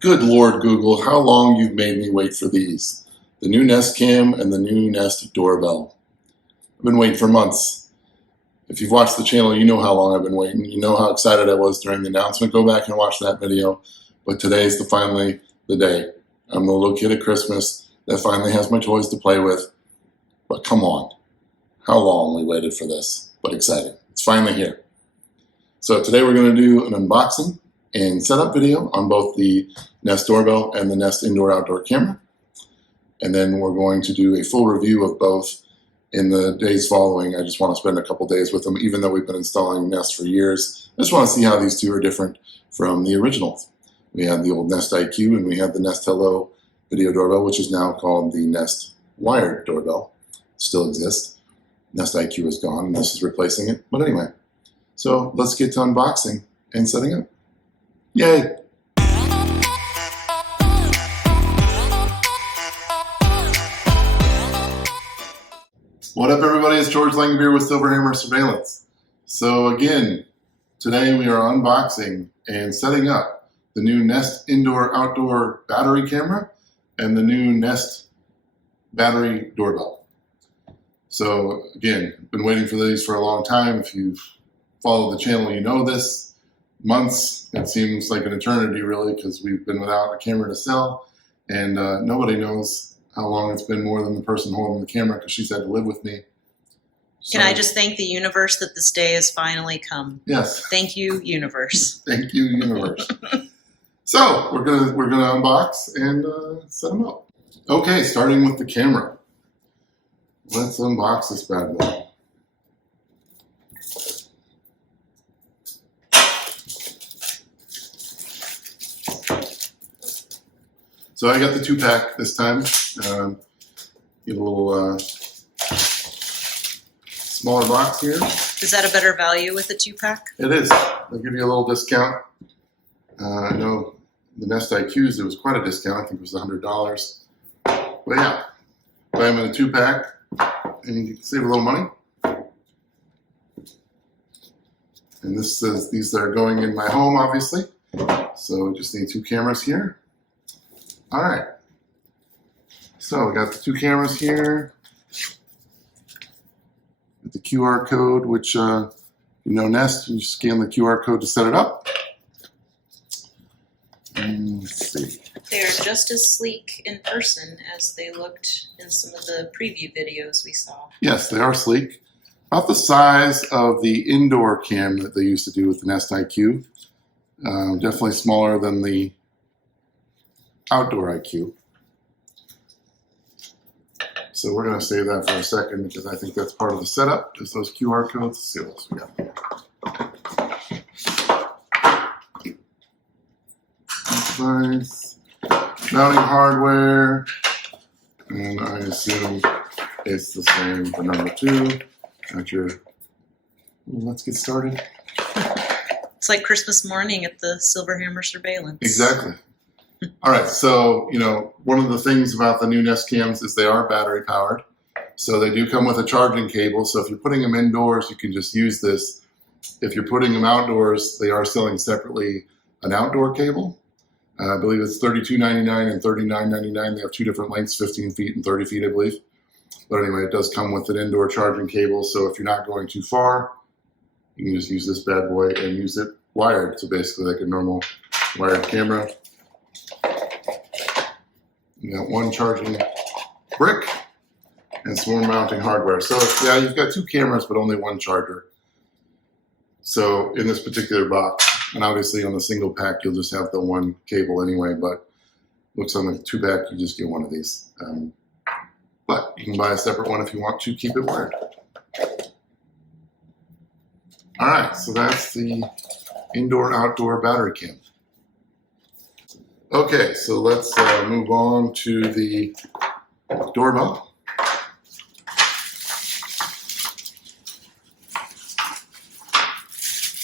Good Lord, Google, how long you've made me wait for these. The new Nest Cam and the new Nest Doorbell. I've been waiting for months. If you've watched the channel, you know how long I've been waiting. You know how excited I was during the announcement. Go back and watch that video. But today's finally the day. I'm the little kid at Christmas that finally has my toys to play with. But come on, how long we waited for this, but exciting. It's finally here. So today we're going to do an unboxing and setup video on both the Nest Doorbell and the Nest Indoor-Outdoor Camera. And then we're going to do a full review of both in the days following. I just want to spend a couple days with them, even though we've been installing Nest for years. I just want to see how these two are different from the originals. We had the old Nest IQ and we had the Nest Hello video doorbell, which is now called the Nest Wired Doorbell. Still exists. Nest IQ is gone and this is replacing it. But anyway, so let's get to unboxing and setting up. Yay! What up, everybody? It's George Langabeer with SilverHammer Surveillance. So again, today we are unboxing and setting up the new Nest Indoor-Outdoor Battery Camera and the new Nest Battery Doorbell. So again, been waiting for these for a long time. If you've followed the channel, you know this. Months, it seems like an eternity really, because we've been without a camera to sell, and nobody knows how long it's been more than the person holding the camera, because she's had to live with me. So, can I just thank the universe that this day has finally come? Yes. Thank you, universe. Thank you, universe. So we're gonna unbox and set them up. Okay, starting with the camera. Let's unbox this bad boy. So I got the 2-pack this time. Get a little smaller box here. Is that a better value with the 2-pack? It is. They'll give you a little discount. I know the Nest IQs, it was quite a discount. I think it was $100. But yeah, buy them in a 2-pack and you can save a little money. And this says these are going in my home, obviously. So just need 2 cameras here. All right, so we got the 2 cameras here. With the QR code, which you know Nest, you scan the QR code to set it up. And let's see. They are just as sleek in person as they looked in some of the preview videos we saw. Yes, they are sleek. About the size of the indoor cam that they used to do with the Nest IQ. Definitely smaller than the outdoor IQ. So we're going to save that for a second because I think that's part of the setup, is those QR codes. Let's see what else we got. Nice. Mounting hardware. And I assume it's the same for number 2. Got your... Let's get started. It's like Christmas morning at the SilverHammer Surveillance. Exactly. All right, so, you know, one of the things about the new Nest cams is they are battery powered. So they do come with a charging cable. So if you're putting them indoors, you can just use this. If you're putting them outdoors, they are selling separately an outdoor cable. I believe it's $32.99 and $39.99. They have 2 different lengths, 15 feet and 30 feet, I believe. But anyway, it does come with an indoor charging cable. So if you're not going too far, you can just use this bad boy and use it wired. So basically like a normal wired camera. You got 1 charging brick and some more mounting hardware. So yeah, you've got 2 cameras, but only 1 charger. So in this particular box, and obviously on the single pack, you'll just have the 1 cable anyway, but looks on the 2-pack, you just get 1 of these. But you can buy a separate one if you want to keep it wired. All right, so that's the indoor-outdoor battery cam. Okay, so let's move on to the doorbell.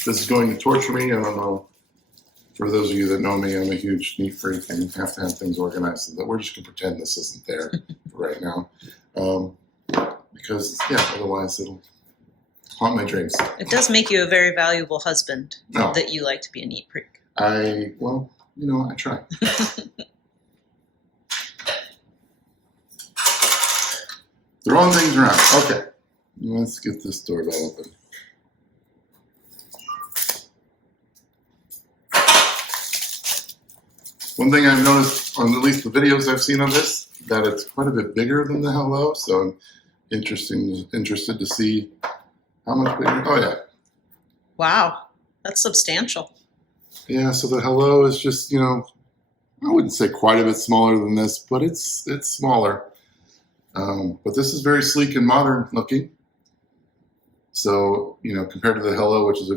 This is going to torture me. I don't know. For those of you that know me, I'm a huge neat freak and have to have things organized. So that we're just going to pretend this isn't there for right now. Because, yeah, otherwise it'll haunt my dreams. It does make you a very valuable husband that you like to be a neat freak. Well, you know, I try. Throwing things around. Okay, let's get this doorbell open. One thing I've noticed on at least the videos I've seen on this, that it's quite a bit bigger than the Hello, so I'm interested to see how much bigger. Oh yeah. Wow, that's substantial. Yeah, so the Hello is just, you know, I wouldn't say quite a bit smaller than this, but it's smaller. But this is very sleek and modern looking. So, you know, compared to the Hello, which is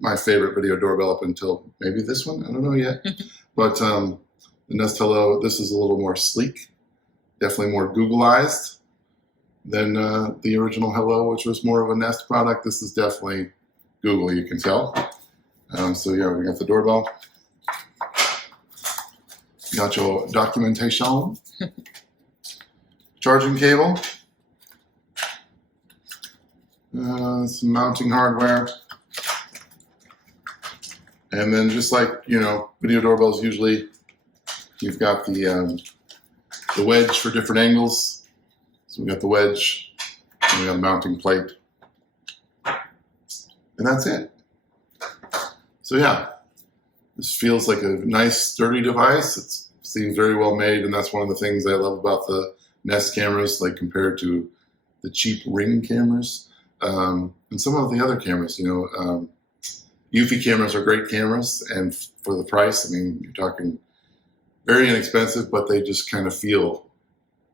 my favorite video doorbell up until maybe this one, I don't know yet. But the Nest Hello, this is a little more sleek, definitely more Googleized than the original Hello, which was more of a Nest product. This is definitely Google, you can tell. So yeah, we got the doorbell. Got your documentation. Charging cable. Some mounting hardware. And then just like, you know, video doorbells usually, you've got the wedge for different angles. So we got the wedge, and we got a mounting plate. And that's it. So yeah, this feels like a nice sturdy device. It seems very well made, and that's one of the things I love about the Nest cameras, like compared to the cheap Ring cameras. And some of the other cameras, you know, Eufy cameras are great cameras, and for the price, I mean, you're talking very inexpensive, but they just kind of feel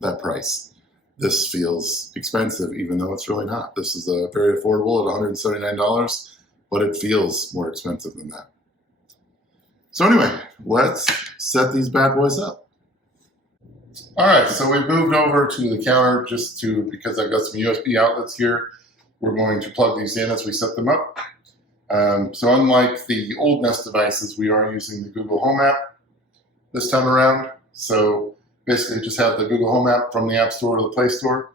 that price. This feels expensive, even though it's really not. This is very affordable at $179, but it feels more expensive than that. So anyway, let's set these bad boys up. All right, so we've moved over to the counter because I've got some USB outlets here. We're going to plug these in as we set them up. So unlike the old Nest devices, we are using the Google Home app this time around. So basically just have the Google Home app from the App Store to the Play Store.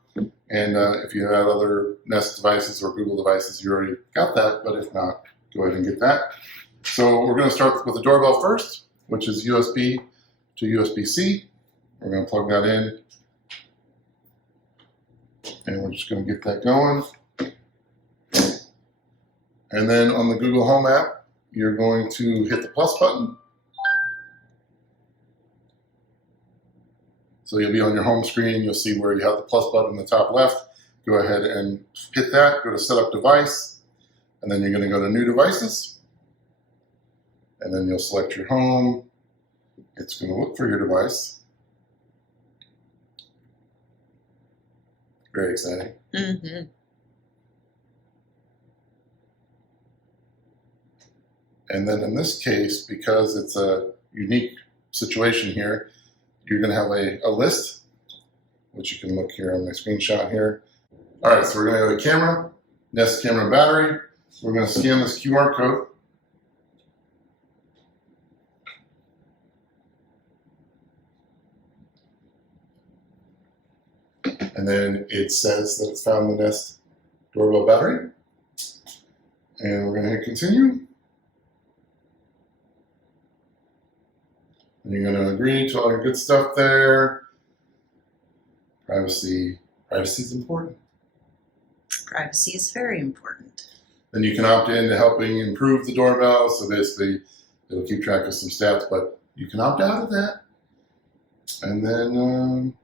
And if you have other Nest devices or Google devices, you already got that, but if not, go ahead and get that. So we're going to start with the doorbell first, which is USB to USB-C. We're going to plug that in, and we're just going to get that going. And then on the Google Home app, you're going to hit the plus button. So you'll be on your home screen. You'll see where you have the plus button in the top left. Go ahead and hit that. Go to Set Up Device. And then you're going to go to New Devices. And then you'll select your home. It's going to look for your device. Very exciting. Mm-hmm. And then in this case, because it's a unique situation here, you're going to have a list, which you can look here on my screenshot here. All right, so we're going to go to Camera, Nest Camera Battery. We're going to scan this QR code. And then it says that it's found the Nest Doorbell Battery. And we're going to hit Continue. And you're going to agree to all your good stuff there. Privacy is important. Privacy is very important. Then you can opt in to helping improve the doorbell. So basically, it'll keep track of some stats, but you can opt out of that. And then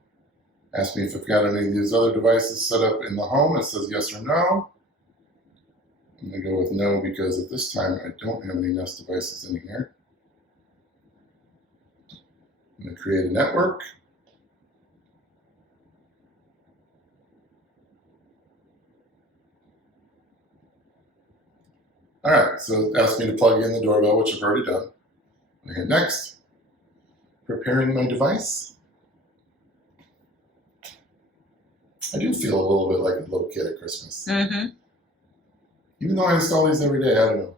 ask me if I've got any of these other devices set up in the home. It says yes or no. I'm going to go with no because at this time I don't have any Nest devices in here. I'm going to create a network. All right, so it asked me to plug in the doorbell, which I've already done. I hit next. Preparing my device. I do feel a little bit like a little kid at Christmas. Mm-hmm. Even though I install these every day, I don't know.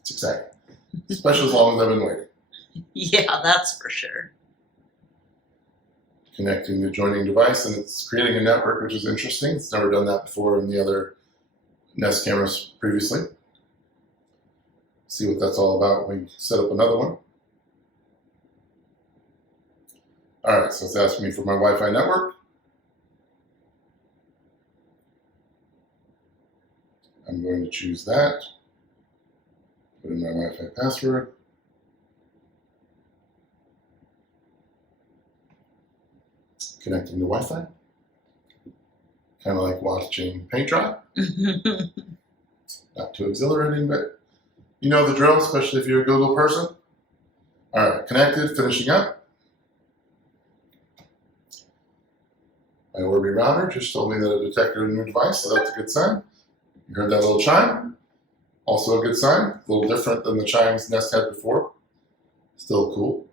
It's exciting, especially as long as I've been waiting. Yeah, that's for sure. Connecting the joining device, and it's creating a network, which is interesting. It's never done that before in the other Nest cameras previously. See what that's all about when we set up another one. All right, so it's asking me for my Wi-Fi network. I'm going to choose that. Put in my Wi-Fi password. Connecting to Wi-Fi. Kind of like watching paint dry. Not too exhilarating, but you know the drill, especially if you're a Google person. All right, connected, finishing up. My Orbi router just told me that it detected a new device, so that's a good sign. You heard that little chime? Also a good sign. A little different than the chimes Nest had before. Still cool.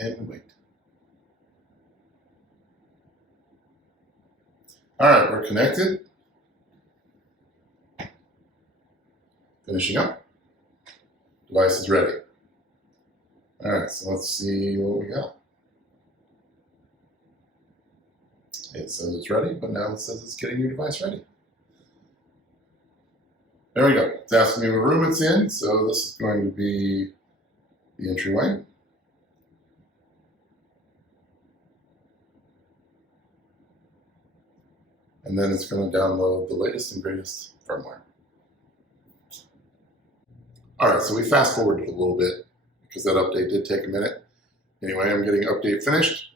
And wait. All right, we're connected. Finishing up. Device is ready. All right, so let's see what we got. It says it's ready, but now it says it's getting your device ready. There we go. It's asking me what room it's in, so this is going to be the entryway. And then it's going to download the latest and greatest firmware. All right, so we fast forwarded a little bit because that update did take a minute. Anyway, I'm getting update finished.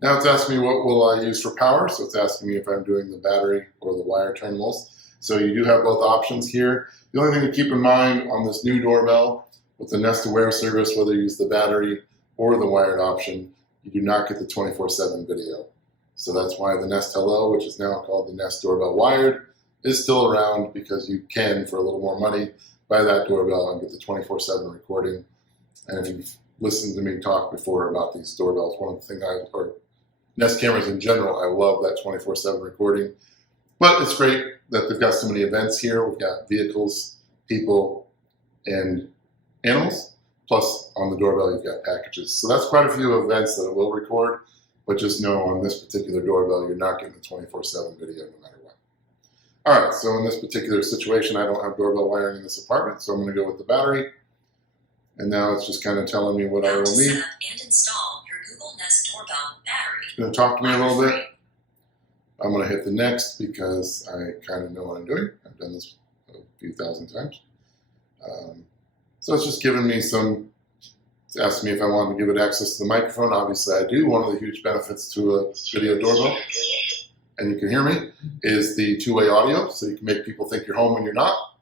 Now it's asking me what will I use for power. So it's asking me if I'm doing the battery or the wire terminals. So you do have both options here. The only thing to keep in mind on this new doorbell with the Nest Aware service, whether you use the battery or the wired option, you do not get the 24/7 video. So that's why the Nest Hello, which is now called the Nest Doorbell Wired, is still around, because you can, for a little more money, buy that doorbell and get the 24/7 recording. And if you've listened to me talk before about these doorbells, one of the things or Nest cameras in general, I love that 24/7 recording. But it's great that they've got so many events here. We've got vehicles, people, and animals. Plus, on the doorbell, you've got packages. So that's quite a few events that it will record. But just know on this particular doorbell, you're not getting the 24/7 video no matter what. All right, so in this particular situation, I don't have doorbell wiring in this apartment, so I'm going to go with the battery. And now it's just kind of telling me what I will need. Set up and install your Google Nest Doorbell Battery. It's going to talk to me a little bit. I'm going to hit the next because I kind of know what I'm doing. I've done this a few thousand times. So it's just giving me some. It's asking me if I want to give it access to the microphone. Obviously, I do. One of the huge benefits to a video doorbell, and you can hear me, is the two-way audio. So you can make people think you're home when you're not.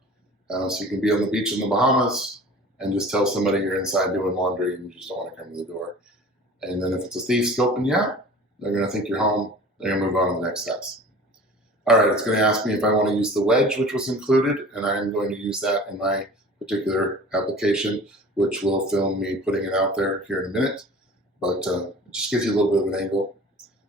So you can be on the beach in the Bahamas and just tell somebody you're inside doing laundry and you just don't want to come to the door. And then if it's a thief scoping you out, they're going to think you're home. They're going to move on to the next steps. All right, it's going to ask me if I want to use the wedge, which was included, and I'm going to use that in my particular application, which will film me putting it out there here in a minute. But it just gives you a little bit of an angle.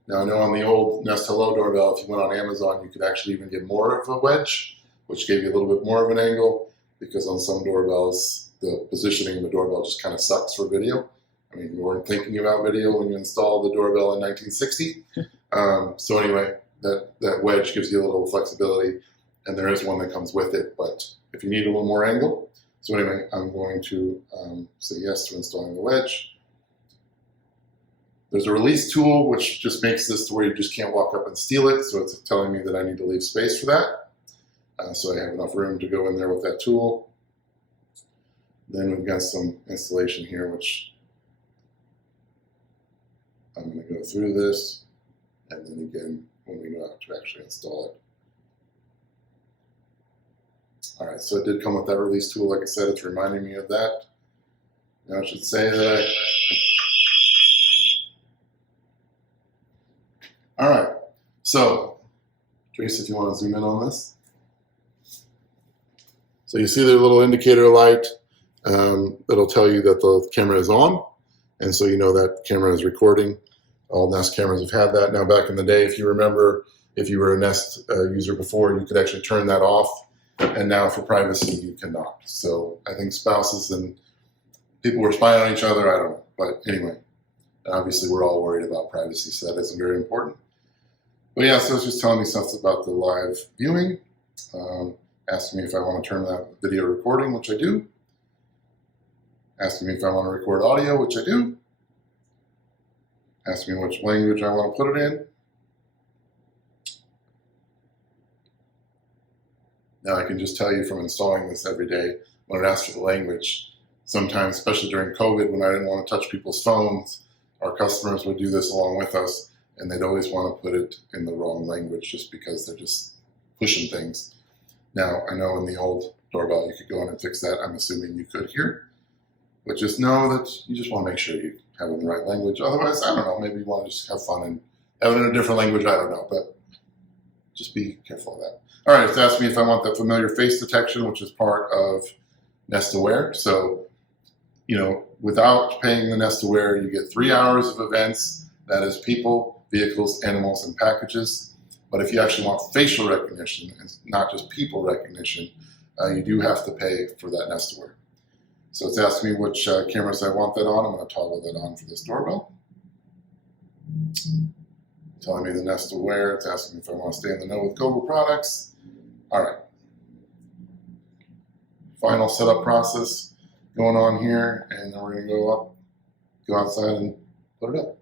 Now, I know on the old Nest Hello doorbell, if you went on Amazon, you could actually even get more of a wedge, which gave you a little bit more of an angle, because on some doorbells, the positioning of the doorbell just kind of sucks for video. I mean, you weren't thinking about video when you installed the doorbell in 1960. So anyway, that wedge gives you a little flexibility, and there is one that comes with it. But if you need a little more angle, so anyway, I'm going to say yes to installing the wedge. There's a release tool, which just makes this to where you just can't walk up and steal it. So it's telling me that I need to leave space for that. So I have enough room to go in there with that tool. Then we've got some installation here, which I'm going to go through this. And then again, when we go out to actually install it. All right, so it did come with that release tool. Like I said, it's reminding me of that. Now I should say that all right, so Trace, if you want to zoom in on this. So you see the little indicator light. It'll tell you that the camera is on, and so you know that camera is recording. All Nest cameras have had that. Now, back in the day, if you remember, if you were a Nest user before, you could actually turn that off, and now for privacy, you cannot. So I think spouses and people were spying on each other, I don't know. But anyway, obviously we're all worried about privacy, so that isn't very important. But yeah, so it's just telling me stuff about the live viewing, asking me if I want to turn that video recording, which I do. asking me if I want to record audio, which I do, asking me which language I want to put it in. Now I can just tell you from installing this every day, when it asks for the language, sometimes, especially during COVID, when I didn't want to touch people's phones, our customers would do this along with us, and they'd always want to put it in the wrong language just because they're just pushing things. Now, I know in the old doorbell you could go in and fix that. I'm assuming you could here. But just know that you just want to make sure you have it in the right language. Otherwise, I don't know, maybe you want to just have fun and have it in a different language. I don't know, but just be careful of that. All right, it's asking me if I want that familiar face detection, which is part of Nest Aware. So, you know, without paying the Nest Aware, you get 3 hours of events. That is people, vehicles, animals, and packages. But if you actually want facial recognition and not just people recognition, you do have to pay for that Nest Aware. So it's asking me which cameras I want that on. I'm going to toggle that on for this doorbell. Telling me the Nest Aware. It's asking me if I want to stay in the know with Google products. All right. Final setup process going on here, and then we're going to go outside and put it up.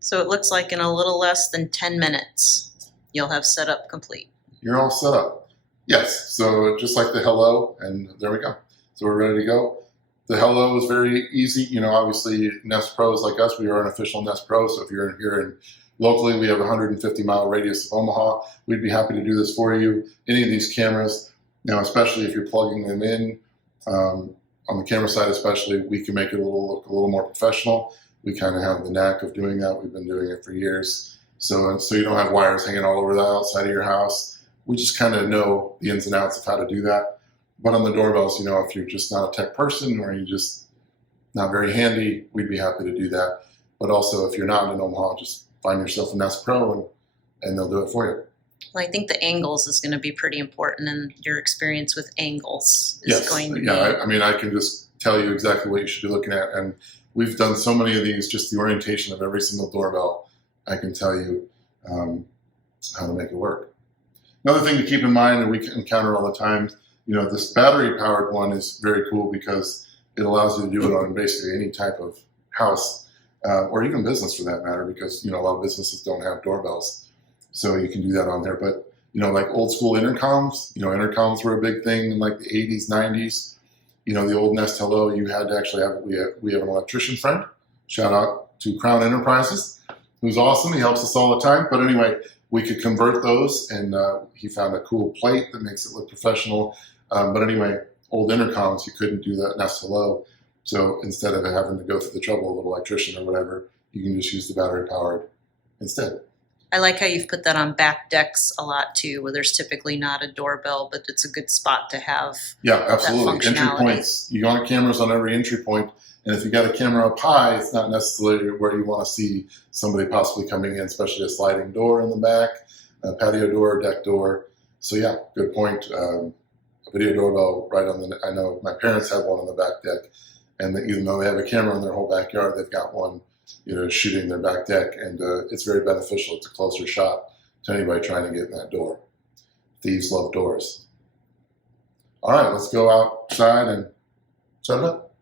So it looks like in a little less than 10 minutes, you'll have setup complete. You're all set up. Yes, so just like the hello, and there we go. So we're ready to go. The hello is very easy. You know, obviously Nest Pros like us, we are an official Nest Pro. So if you're in here and locally, we have a 150-mile radius of Omaha. We'd be happy to do this for you. Any of these cameras, now especially if you're plugging them in, on the camera side especially, we can make it look a little more professional. We kind of have the knack of doing that. We've been doing it for years. So you don't have wires hanging all over the outside of your house. We just kind of know the ins and outs of how to do that. But on the doorbells, you know, if you're just not a tech person or you're just not very handy, we'd be happy to do that. But also, if you're not in Omaha, just find yourself a Nest Pro and they'll do it for you. Well, I think the angles is going to be pretty important, and your experience with angles is going to be. Yeah, I mean, I can just tell you exactly what you should be looking at. And we've done so many of these, just the orientation of every single doorbell. I can tell you how to make it work. Another thing to keep in mind, and we encounter all the time, you know, this battery-powered one is very cool because it allows you to do it on basically any type of house or even business for that matter, because, you know, a lot of businesses don't have doorbells. So you can do that on there. But, you know, like old school intercoms, you know, intercoms were a big thing in like the 80s, 90s. You know, the old Nest Hello, you had to actually have, we have an electrician friend. Shout out to Crown Enterprises, who's awesome. He helps us all the time. But anyway, we could convert those, and he found a cool plate that makes it look professional. But anyway, old intercoms, you couldn't do that Nest Hello. So instead of having to go through the trouble of an electrician or whatever, you can just use the battery powered instead. I like how you've put that on back decks a lot too, where there's typically not a doorbell, but it's a good spot to have. Yeah, absolutely. That Entry functionality. points, you want cameras on every entry point, and if you got a camera up high, it's not necessarily where you want to see somebody possibly coming in, especially a sliding door in the back, a patio door, deck door. So yeah, good point. A video doorbell right on the, I know my parents have one on the back deck, and even though they have a camera in their whole backyard, they've got one, you know, shooting their back deck, and it's very beneficial. It's a closer shot to anybody trying to get in that door. Thieves love doors. All right, let's go outside and set it up.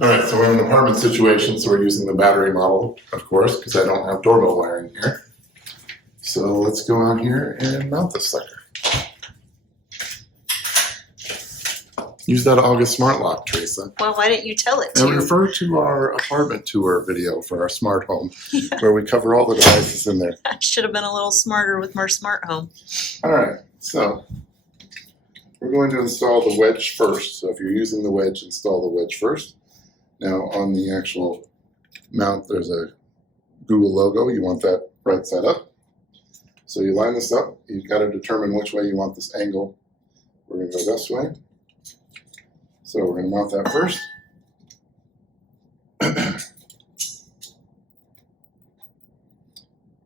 All right, so we're in an apartment situation, so we're using the battery model, of course, because I don't have doorbell wiring here. So let's go out here and mount this sucker. Use that August smart lock, Teresa. Well, why didn't you tell it And to? refer to our apartment tour video for our smart home, where we cover all the devices in there. I should have been a little smarter with my smart home. All right, so we're going to install the wedge first. So if you're using the wedge, install the wedge first. Now on the actual mount, there's a Google logo. You want that right side up. So you line this up. You've got to determine which way you want this angle. We're going to go this way. So we're going to mount that first.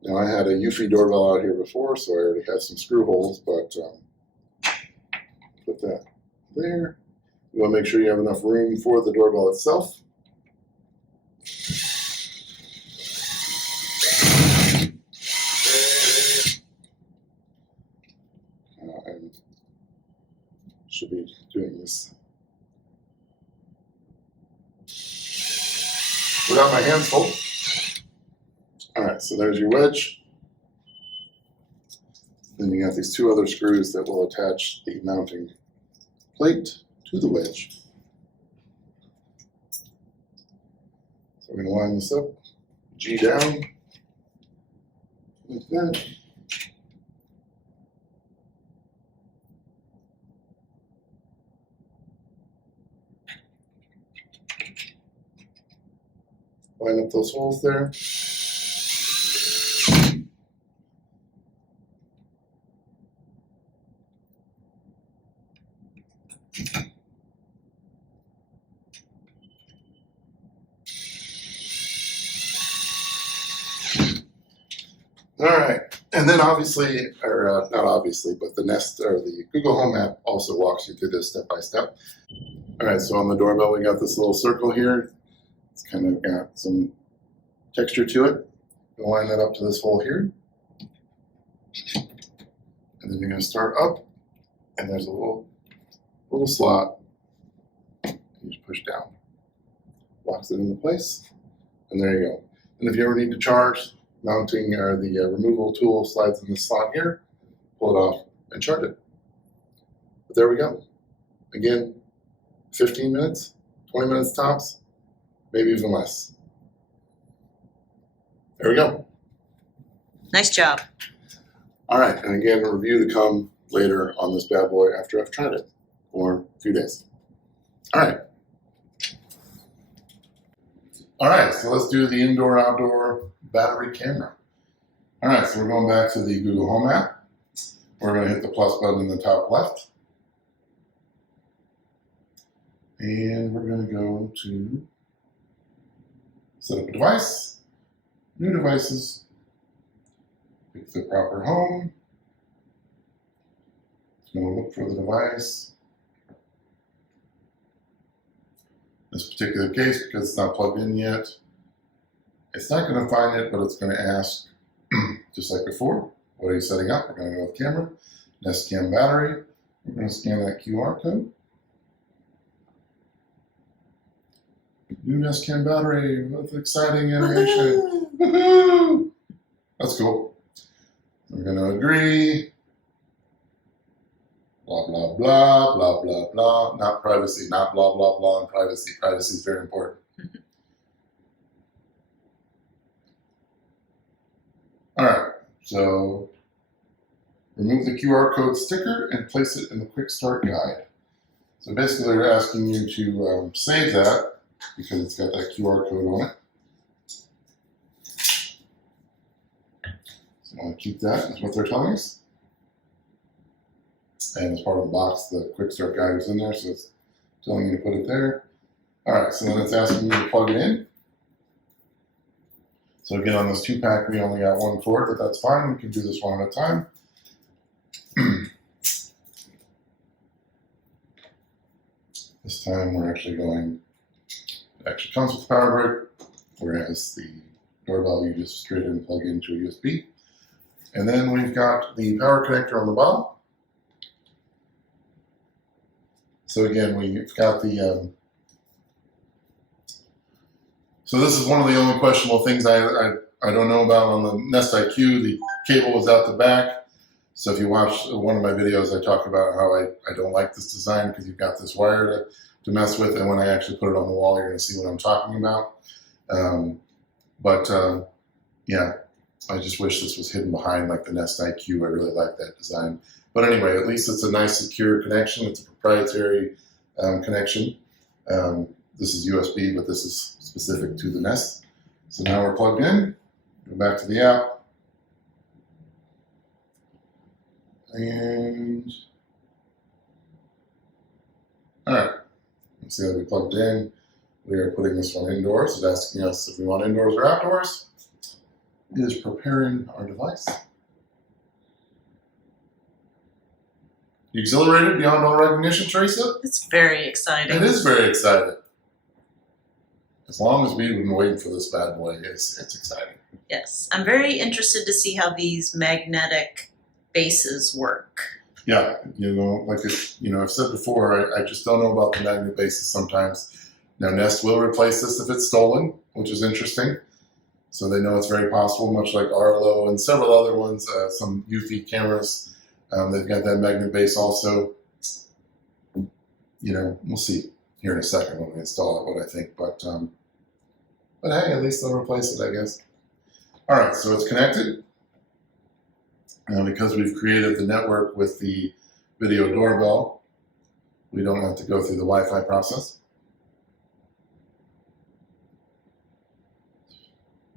Now I had a Eufy doorbell out here before, so I already had some screw holes, but put that there. You want to make sure you have enough room for the doorbell itself. I should be doing this without my hands full. All right, so there's your wedge. Then you got these two other screws that will attach the mounting plate to the wedge. So we're going to line this up, G down, like that. Line up those holes there. All right, and then obviously, or not obviously, but the Nest or the Google Home app also walks you through this step by step. All right, so on the doorbell, we got this little circle here. It's kind of got some texture to it. We'll line that up to this hole here. And then you're going to start up, and there's a little slot. You just push down. Locks it into place, and there you go. And if you ever need to charge, mounting or the removal tool slides in the slot here, pull it off, and charge it. But there we go. Again, 15 minutes, 20 minutes tops, maybe even less. There we go. Nice job. All right, and again, a review to come later on this bad boy after I've tried it for a few days. All right. All right, so let's do the indoor-outdoor battery camera. All right, so we're going back to the Google Home app. We're going to hit the plus button in the top left. And we're going to go to set up a device, new devices, pick the proper home. It's going to look for the device. In this particular case, because it's not plugged in yet, it's not going to find it, but it's going to ask, just like before, what are you setting up? We're going to go with camera, Nest Cam battery. We're going to scan that QR code. New Nest Cam battery with exciting animation. Woohoo! That's cool. We're going to agree. Blah, blah, blah, blah, blah, blah. Not privacy, not blah, blah, blah, and privacy. Privacy is very important. All right, so remove the QR code sticker and place it in the quick start guide. So basically they're asking you to save that because it's got that QR code on it. So I want to keep that, is what they're telling us. And as part of the box, the quick start guide is in there, so it's telling you to put it there. All right, so then it's asking you to plug it in. So again, on this 2-pack, we only got one cord, but that's fine. We can do this one at a time. This time we're actually going, it actually comes with power brick, whereas the doorbell you just straight in plug into a USB. And then we've got the power connector on the bottom. So again, we've got the, so this is one of the only questionable things I don't know about on the Nest IQ. The cable was out the back. So if you watch one of my videos, I talk about how I don't like this design because you've got this wire to mess with. And when I actually put it on the wall, you're going to see what I'm talking about. Yeah, I just wish this was hidden behind like the Nest IQ. I really like that design. But anyway, at least it's a nice secure connection. It's a proprietary connection. This is USB, but this is specific to the Nest. So now we're plugged in. Go back to the app. And, all right. Let's see how we plugged in. We are putting this one indoors. It's asking us if we want indoors or outdoors. It is preparing our device. You exhilarated beyond all recognition, Teresa? It's very exciting. It is very exciting. As long as we've been waiting for this bad boy, it's exciting. Yes, I'm very interested to see how these magnetic bases work. Yeah, like I've said before, I just don't know about the magnet bases sometimes. Now Nest will replace this if it's stolen, which is interesting. So they know it's very possible, much like Arlo and several other ones, some UV cameras. They've got that magnet base also. You know, we'll see here in a second when we install it what I think, but hey, at least they'll replace it, I guess. All right, so it's connected. Because we've created the network with the video doorbell, we don't have to go through the Wi-Fi process.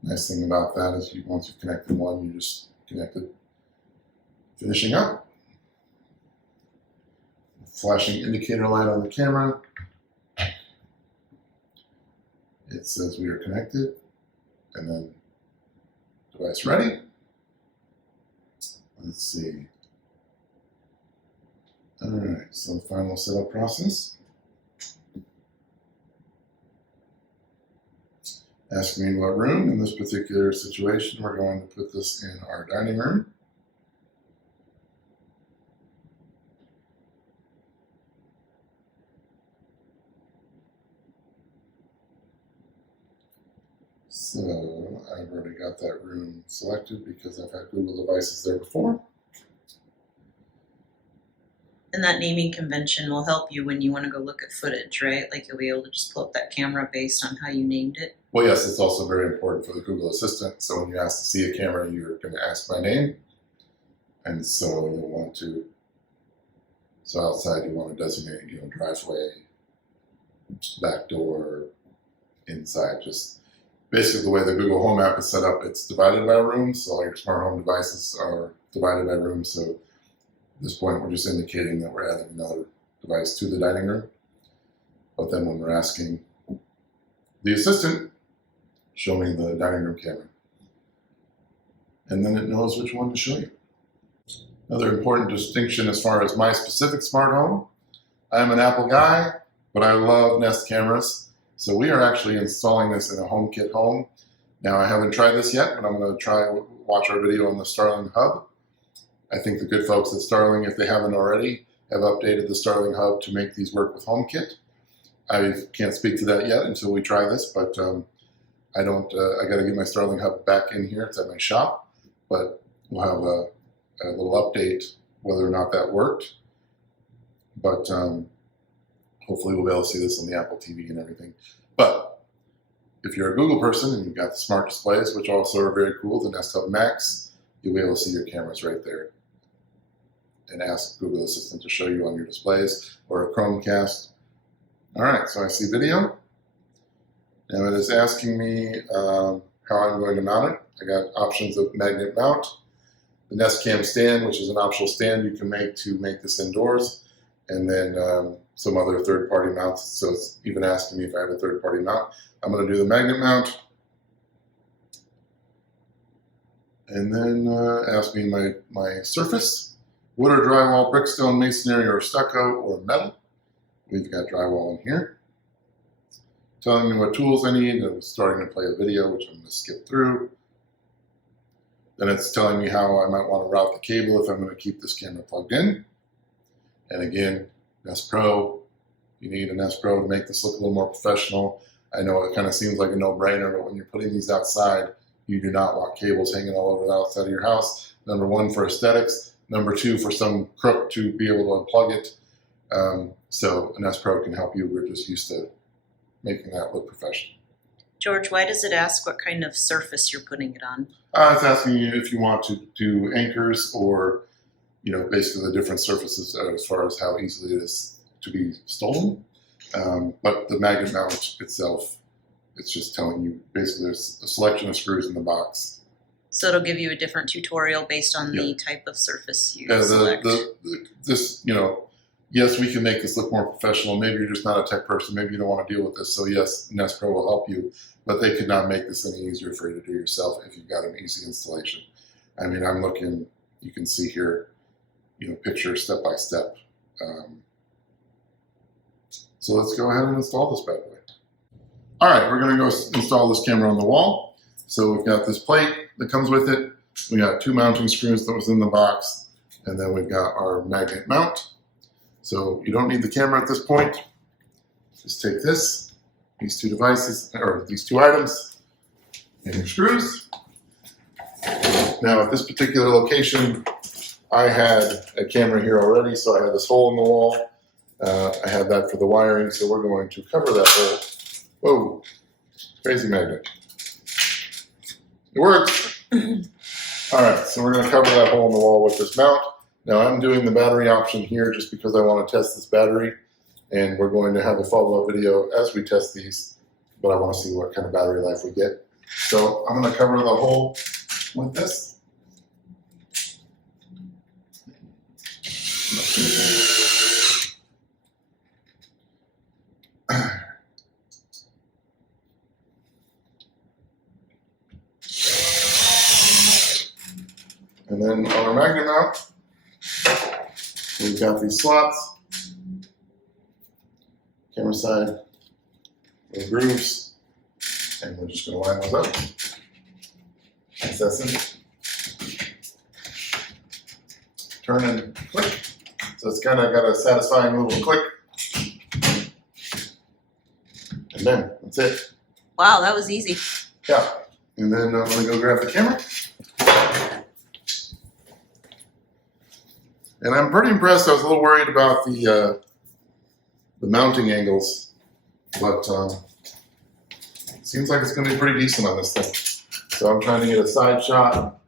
Nice thing about that is once you've connected one, you just connect it. Finishing up. Flashing indicator light on the camera. It says we are connected, and then device ready. Let's see. All right, so the final setup process. Asking me what room. In this particular situation, we're going to put this in our dining room. So I've already got that room selected because I've had Google devices there before. And that naming convention will help you when you want to go look at footage, right? Like you'll be able to just pull up that camera based on how you named it. Well, yes, it's also very important for the Google Assistant. So when you ask to see a camera, you're going to ask my name. And so you'll want to, so outside you want to designate, you know, driveway, back door, inside, just basically the way the Google Home app is set up, it's divided by rooms. So all your smart home devices are divided by rooms. So at this point, we're just indicating that we're adding another device to the dining room. But then when we're asking the assistant, show me the dining room camera. And then it knows which one to show you. Another important distinction as far as my specific smart home, I'm an Apple guy, but I love Nest cameras. So we are actually installing this in a HomeKit home. Now I haven't tried this yet, but I'm going to watch our video on the Starling Hub. I think the good folks at Starling, if they haven't already, have updated the Starling Hub to make these work with HomeKit. I can't speak to that yet until we try this, but I got to get my Starling Hub back in here. It's at my shop, but we'll have a little update whether or not that worked. But hopefully we'll be able to see this on the Apple TV and everything. But if you're a Google person and you've got the smart displays, which also are very cool, the Nest Hub Max, you'll be able to see your cameras right there and ask Google Assistant to show you on your displays or a Chromecast. All right, so I see video. Now it is asking me how I'm going to mount it. I got options of magnet mount, the Nest Cam stand, which is an optional stand you can make to make this indoors, and then some other third-party mounts. So it's even asking me if I have a third-party mount. I'm going to do the magnet mount, and then ask me my surface. Wood or drywall, brickstone, masonry, or stucco, or metal. We've got drywall in here. Telling me what tools I need. I'm starting to play a video, which I'm going to skip through. Then it's telling me how I might want to route the cable if I'm going to keep this camera plugged in. And again, Nest Pro. You need a Nest Pro to make this look a little more professional. I know it kind of seems like a no-brainer, but when you're putting these outside, you do not want cables hanging all over the outside of your house. Number one, for aesthetics. Number two, for some crook to be able to unplug it. So a Nest Pro can help you. We're just used to making that look professional. George, why does it ask what kind of surface you're putting it on? It's asking you if you want to do anchors or, you know, basically the different surfaces as far as how easily it is to be stolen. But the magnet mount itself, it's just telling you basically there's a selection of screws in the box. So it'll give you a different tutorial based on the type of surface you select. This, you know, yes, we can make this look more professional. Maybe you're just not a tech person. Maybe you don't want to deal with this. So yes, Nest Pro will help you, but they could not make this any easier for you to do yourself if you've got an easy installation. I mean, I'm looking, you can see here, you know, picture step by step. So let's go ahead and install this bad boy. All right, we're going to go install this camera on the wall. So we've got this plate that comes with it. We got two mounting screws that was in the box, and then we've got our magnet mount. So you don't need the camera at this point. Just take this, these two devices, or these two items, and your screws. Now at this particular location, I had a camera here already, so I had this hole in the wall. I had that for the wiring, so we're going to cover that hole. Whoa, crazy magnet. It works. All right, so we're going to cover that hole in the wall with this mount. Now I'm doing the battery option here just because I want to test this battery, and we're going to have a follow-up video as we test these, but I want to see what kind of battery life we get. So I'm going to cover the hole with this. And then on our magnet mount, we've got these slots, camera side, little grooves, and we're just going to line those up. That's that simple. Turn and click. So it's kind of got a satisfying little click. And then that's it. Wow, that was easy. Yeah. And then I'm going to go grab the camera. And I'm pretty impressed. I was a little worried about the mounting angles, but it seems like it's going to be pretty decent on this thing. So I'm trying to get a side shot,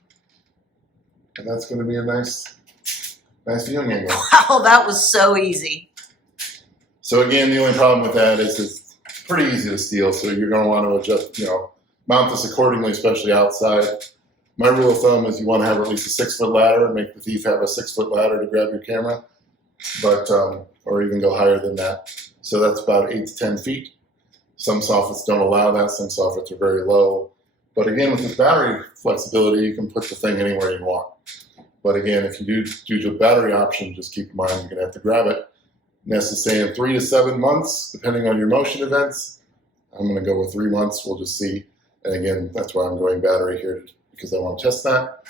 and that's going to be a nice viewing angle. Wow, that was so easy. So again, the only problem with that is it's pretty easy to steal. So you're going to want to adjust, mount this accordingly, especially outside. My rule of thumb is you want to have at least a 6-foot ladder and make the thief have a 6-foot ladder to grab your camera, but or even go higher than that. So that's about 8 to 10 feet. Some soffits don't allow that. Some soffits are very low. But again, with this battery flexibility, you can put the thing anywhere you want. But again, if you do the battery option, just keep in mind you're going to have to grab it. Nest is saying 3 to 7 months, depending on your motion events. I'm going to go with 3 months. We'll just see. And again, that's why I'm going battery here, because I want to test that.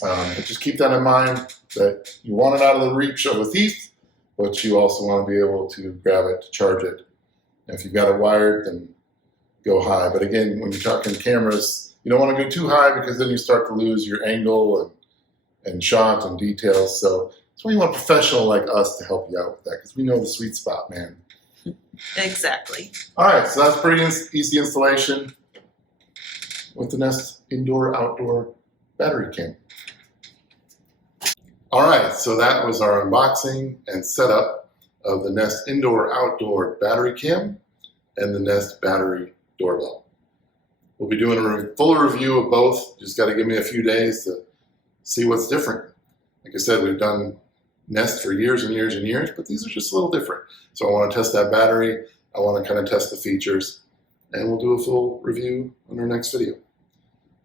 But just keep that in mind, that you want it out of the reach of a thief, but you also want to be able to grab it, to charge it. And if you've got it wired, then go high. But again, when you're talking cameras, you don't want to go too high because then you start to lose your angle and shot and details. So that's why you want a professional like us to help you out with that, because we know the sweet spot, man. Exactly. All right, so that's pretty easy installation with the Nest indoor-outdoor battery cam. All right, so that was our unboxing and setup of the Nest indoor-outdoor battery cam and the Nest battery doorbell. We'll be doing a full review of both. Just got to give me a few days to see what's different. Like I said, we've done Nest for years and years and years, but these are just a little different. So I want to test that battery. I want to kind of test the features, and we'll do a full review on our next video.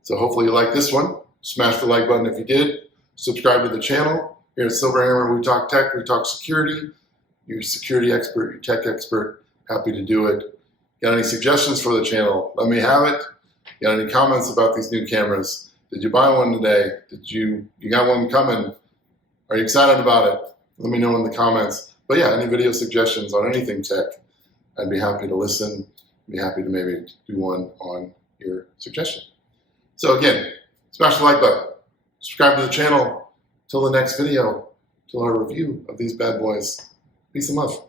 So hopefully you like this one. Smash the like button if you did. Subscribe to the channel. Here at SilverHammer, we talk tech, we talk security. You're a security expert, you're a tech expert. Happy to do it. Got any suggestions for the channel? Let me have it. Got any comments about these new cameras? Did you buy one today? You got one coming? Are you excited about it? Let me know in the comments. But yeah, any video suggestions on anything tech, I'd be happy to listen. I'd be happy to maybe do one on your suggestion. So again, smash the like button. Subscribe to the channel. Till the next video, till our review of these bad boys. Peace and love.